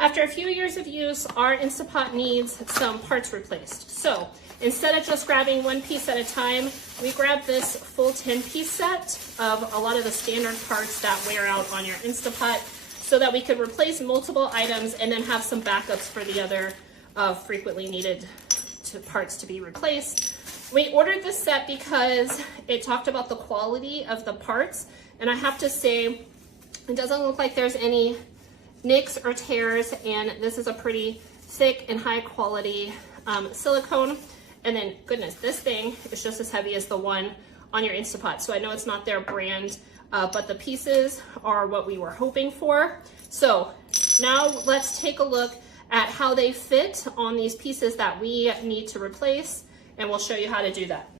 After a few years of use, our Instapot needs some parts replaced. So instead of just grabbing one piece at a time, we grabbed this full 10-piece set of a lot of the standard parts that wear out on your Instapot so that we could replace multiple items and then have some backups for the other frequently needed parts to be replaced. We ordered this set because it talked about the quality of the parts, and I have to say it doesn't look like there's any nicks or tears, and this is a pretty thick and high quality silicone. And then goodness, this thing is just as heavy as the one on your Instapot. So I know it's not their brand, but the pieces are what we were hoping for. So now let's take a look at how they fit on these pieces that we need to replace, and we'll show you how to do that.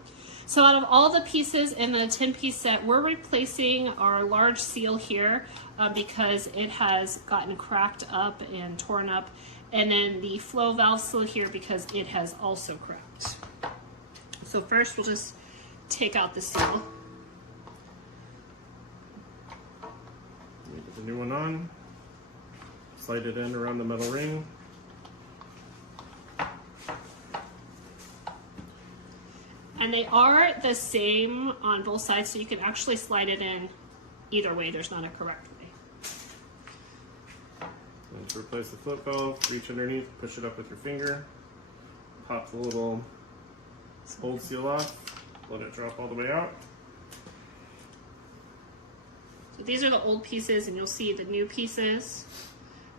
So out of all the pieces in the 10-piece set, we're replacing our large seal here because it has gotten cracked up and torn up, and then the flow valve seal here because it has also cracked. So first we'll just take out the seal. Put the new one on, slide it in around the metal ring. And they are the same on both sides, so you can actually slide it in either way. There's not a correct way. And to replace the flip valve, reach underneath, push it up with your finger, pop the little old seal off, let it drop all the way out. So these are the old pieces, and you'll see the new pieces.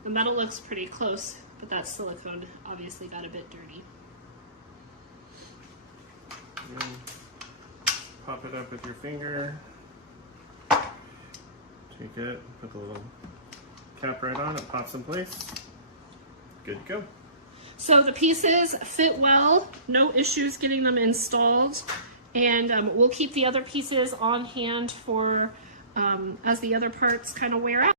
The metal looks pretty close, but that silicone obviously got a bit dirty. And pop it up with your finger, take it, put the little cap right on, it pops in place, good to go. So the pieces fit well, no issues getting them installed, and we'll keep the other pieces on hand for as the other parts kind of wear out.